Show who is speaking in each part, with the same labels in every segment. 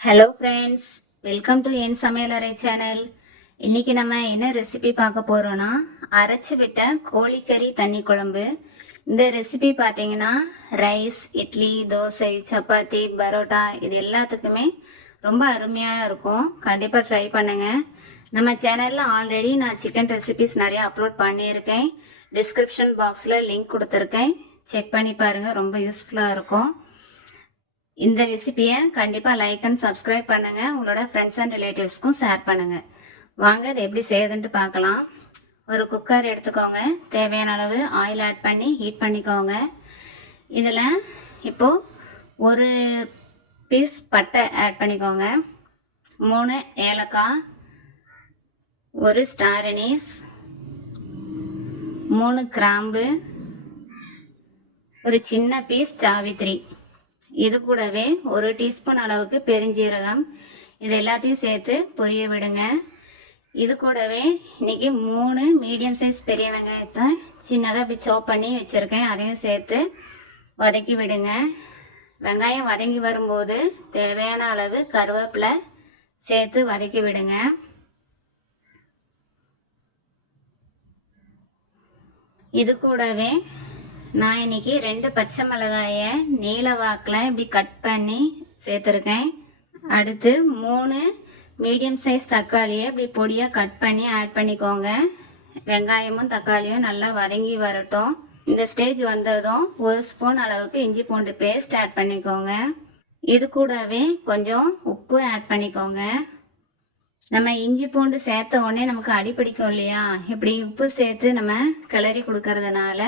Speaker 1: Hello friends welcome to என் சமையலறை channel இன்னைக்கு நம்ம என்ன ரெசிபி பார்க்க போறோம்னா அரைச்சி விட்ட கோழிக்கறி தண்ணி குழம்பு. இந்த ரெசிபி பார்த்தீங்கன்னா ரைஸ் இட்லி தோசை சப்பாத்தி பரோட்டா இது எல்லாத்துக்குமே ரொம்ப அருமையாக இருக்கும். கண்டிப்பாக ட்ரை பண்ணுங்க. நம்ம சேனலில் ஆல்ரெடி நான் சிக்கன் ரெசிபிஸ் நிறைய அப்லோட் பண்ணியிருக்கேன். டிஸ்கிரிப்ஷன் பாக்ஸில் லிங்க் கொடுத்துருக்கேன். செக் பண்ணி பாருங்கள் ரொம்ப யூஸ்ஃபுல்லாக இருக்கும். இந்த ரெசிபியை கண்டிப்பாக லைக் அண்ட் சப்ஸ்கிரைப் பண்ணுங்கள் உங்களோட ஃப்ரெண்ட்ஸ் அண்ட் ரிலேட்டிவ்ஸ்க்கும் ஷேர் பண்ணுங்கள் வாங்க இது எப்படி செய்யுதுன்ட்டு பார்க்கலாம். ஒரு குக்கர் எடுத்துக்கோங்க. தேவையான அளவு ஆயில் ஆட் பண்ணி ஹீட் பண்ணிக்கோங்க. இதில் இப்போது ஒரு பீஸ் பட்டை ஆட் பண்ணிக்கோங்க. மூணு ஏலக்காய் ஒரு ஸ்டார் அனீஸ் மூணு கிராம்பு ஒரு சின்ன பீஸ் ஜாவித்ரி. இது கூடவே ஒரு டீஸ்பூன் அளவுக்கு பெருஞ்சீரகம். இது எல்லாத்தையும் சேர்த்து பொரிய விடுங்க. இது கூடவே இன்னைக்கு மூணு மீடியம் சைஸ் பெரிய வெங்காயத்தை சின்னதாக இப்படி சோப் பண்ணி வச்சுருக்கேன். அதையும் சேர்த்து வதக்கி விடுங்க. வெங்காயம் வதங்கி வரும்போது தேவையான அளவு கருவேப்பிலை சேர்த்து வதக்கி விடுங்க. இது கூடவே நான் இன்னைக்கு ரெண்டு பச்சை மிளகாயை நீல வாக்கில் இப்படி கட் பண்ணி சேர்த்துருக்கேன். அடுத்து மூணு மீடியம் சைஸ் தக்காளியை இப்படி பொடியாக கட் பண்ணி ஆட் பண்ணிக்கோங்க. வெங்காயமும் தக்காளியும் நல்லா வதங்கி வரட்டும். இந்த ஸ்டேஜ் வந்ததும் ஒரு ஸ்பூன் அளவுக்கு இஞ்சி பூண்டு பேஸ்ட் ஆட் பண்ணிக்கோங்க. இது கூடவே கொஞ்சம் உப்பு ஆட் பண்ணிக்கோங்க. நம்ம இஞ்சி பூண்டு சேர்த்த உடனே நமக்கு அடி பிடிக்கும் இல்லையா? இப்படி உப்பு சேர்த்து நம்ம கிளறி கொடுக்கறதுனால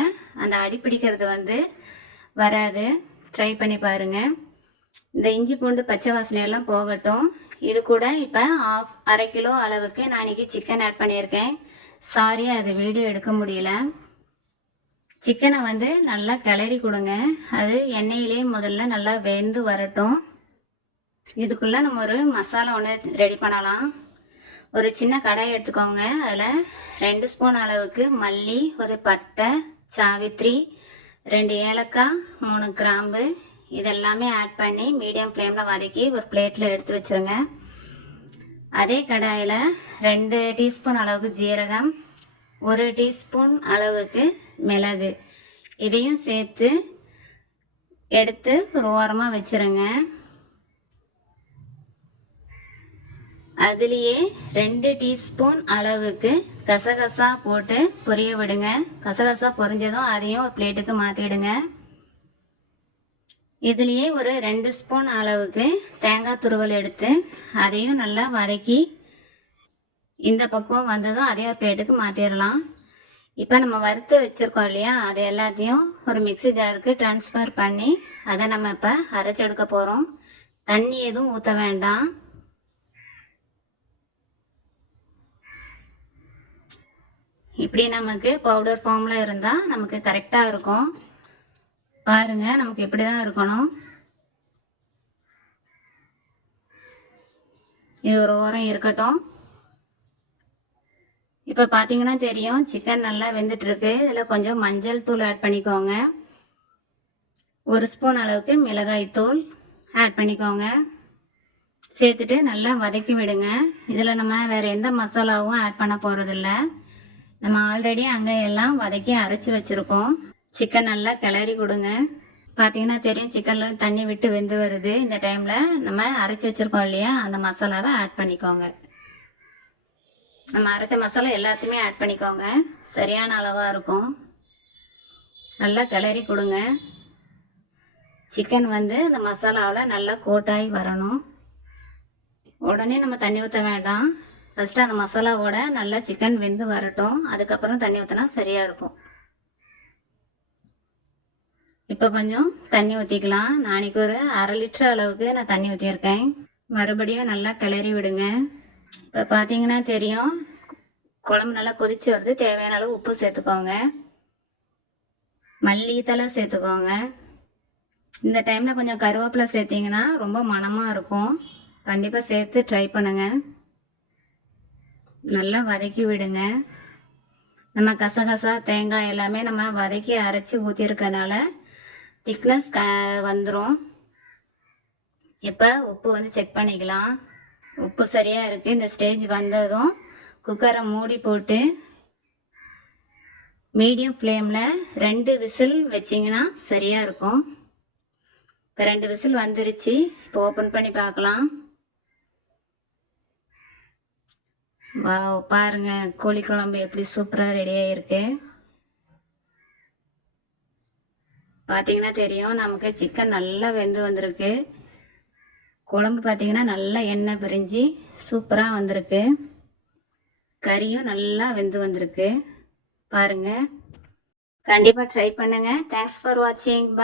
Speaker 1: அந்த அடி பிடிக்கிறது வந்து வராது. ட்ரை பண்ணி பாருங்க. இந்த இஞ்சி பூண்டு பச்சை வாசனையெல்லாம் போகட்டும். இது கூட இப்போ ஆஃப் அரை கிலோ அளவுக்கு நான் இன்றைக்கி சிக்கன் ஆட் பண்ணியிருக்கேன். சாரி அது வீடியோ எடுக்க முடியல. சிக்கனை வந்து நல்லா கிளறி கொடுங்க. அது எண்ணெயிலே முதல்ல நல்லா வெந்து வரட்டும். இதுக்குள்ளே நம்ம ஒரு மசாலா ஒன்று ரெடி பண்ணலாம். ஒரு சின்ன கடாய் எடுத்துக்கோங்க. அதில் ரெண்டு ஸ்பூன் அளவுக்கு மல்லி ஒரு பட்டை சாவித்ரி ரெண்டு ஏலக்காய் மூணு கிராம்பு. இதெல்லாமே ஆட் பண்ணி மீடியம் ஃப்ளேமில் வதக்கி ஒரு பிளேட்டில் எடுத்து வச்சுருங்க. அதே கடாயில் ரெண்டு டீஸ்பூன் அளவுக்கு ஜீரகம் ஒரு டீஸ்பூன் அளவுக்கு மிளகு. இதையும் சேர்த்து எடுத்து ஒரு ஓரமாக வச்சுருங்க. அதுலேயே ரெண்டு டீஸ்பூன் அளவுக்கு கசகசா போட்டு பொரிய விடுங்க. கசகசா பொரிஞ்சதும் அதையும் ஒரு பிளேட்டுக்கு மாற்றிடுங்க இதுலேயே ஒரு ரெண்டு ஸ்பூன் அளவுக்கு தேங்காய் துருவல் எடுத்து அதையும் நல்லா வதக்கி இந்த பக்கம் வந்ததும் அதே ஒரு பிளேட்டுக்கு மாற்றிடலாம் இப்போ நம்ம வறுத்து வச்சுருக்கோம் இல்லையா? அது எல்லாத்தையும் ஒரு மிக்ஸி ஜாருக்கு ட்ரான்ஸ்ஃபர் பண்ணி அதை நம்ம இப்போ அரைச்செடுக்க போகிறோம் தண்ணி எதுவும் ஊற்ற வேண்டாம். இப்படி நமக்கு பவுடர் ஃபார்மில் இருந்தால் நமக்கு கரெக்டாக இருக்கும். பாருங்க நமக்கு இப்படி தான் இருக்கணும்? இது ஒரு ஓரம் இருக்கட்டும். இப்போ பார்த்தீங்கன்னா தெரியும் சிக்கன் நல்லா வெந்துட்டுருக்கு. இதில் கொஞ்சம் மஞ்சள் தூள் ஆட் பண்ணிக்கோங்க. ஒரு ஸ்பூன் அளவுக்கு மிளகாய் தூள் ஆட் பண்ணிக்கோங்க. சேர்த்துட்டு நல்லா வதக்கி விடுங்க. இதில் நம்ம வேறு எந்த மசாலாவும் ஆட் பண்ண போகிறதில்ல நம்ம ஆல்ரெடி அங்கே எல்லாம் வதக்கி அரைச்சி வச்சுருக்கோம். சிக்கன் நல்லா கிளறி கொடுங்க. பார்த்தீங்கன்னா தெரியும் சிக்கனில் தண்ணி விட்டு வெந்து வருது. இந்த டைமில் நம்ம அரைச்சி வச்சுருக்கோம் இல்லையா? அந்த மசாலாவை ஆட் பண்ணிக்கோங்க. நம்ம அரைச்ச மசாலா எல்லாத்தையுமே ஆட் பண்ணிக்கோங்க. சரியான அளவாக இருக்கும். நல்லா கிளறி கொடுங்க. சிக்கன் வந்து அந்த மசாலாவில் நல்லா கோட்டாகி வரணும். உடனே நம்ம தண்ணி ஊற்ற வேண்டாம். ஃபஸ்ட்டு அந்த மசாலாவோட நல்லா சிக்கன் வெந்து வரட்டும். அதுக்கப்புறம் தண்ணி ஊற்றினா சரியாக இருக்கும். இப்போ கொஞ்சம் தண்ணி ஊற்றிக்கலாம் நாளைக்கு ஒரு அரை லிட்டர் அளவுக்கு நான் தண்ணி ஊற்றியிருக்கேன் மறுபடியும் நல்லா கிளறி விடுங்க. இப்போ பார்த்தீங்கன்னா தெரியும். குழம்பு நல்லா கொதிச்சு வருது. தேவையான அளவு உப்பு சேர்த்துக்கோங்க. மல்லித்தலை சேர்த்துக்கோங்க. இந்த டைமில் கொஞ்சம் கருவேப்பிலை சேர்த்திங்கன்னா ரொம்ப மணமாக இருக்கும். கண்டிப்பாக சேர்த்து ட்ரை பண்ணுங்கள் நல்லா வதக்கி விடுங்க. நம்ம கசகசா தேங்காய் எல்லாமே நம்ம வதக்கி அரைச்சி ஊற்றிருக்கனால திக்னஸ் க வந்துடும் இப்போ உப்பு வந்து செக் பண்ணிக்கலாம். உப்பு சரியாக இருக்குது இந்த ஸ்டேஜ் வந்ததும் குக்கரை மூடி போட்டு மீடியம் ஃப்ளேமில் ரெண்டு விசில் வச்சிங்கன்னா சரியாக இருக்கும். இப்போ ரெண்டு விசில் வந்துருச்சு. இப்போ ஓப்பன் பண்ணி பார்க்கலாம். வாவ் பாருங்க கோழி குழம்பு எப்படி சூப்பராக ரெடி ஆகிருக்கு பார்த்தீங்கன்னா தெரியும் நமக்கு சிக்கன் நல்லா வெந்து வந்திருக்கு. குழம்பு பார்த்தீங்கன்னா நல்லா எண்ணெய் பிரிஞ்சு சூப்பராக வந்திருக்கு. கறியும் நல்லா வெந்து வந்திருக்கு. பாருங்க. கண்டிப்பாக ட்ரை பண்ணுங்க. தேங்க்ஸ் ஃபார் வாட்சிங் பா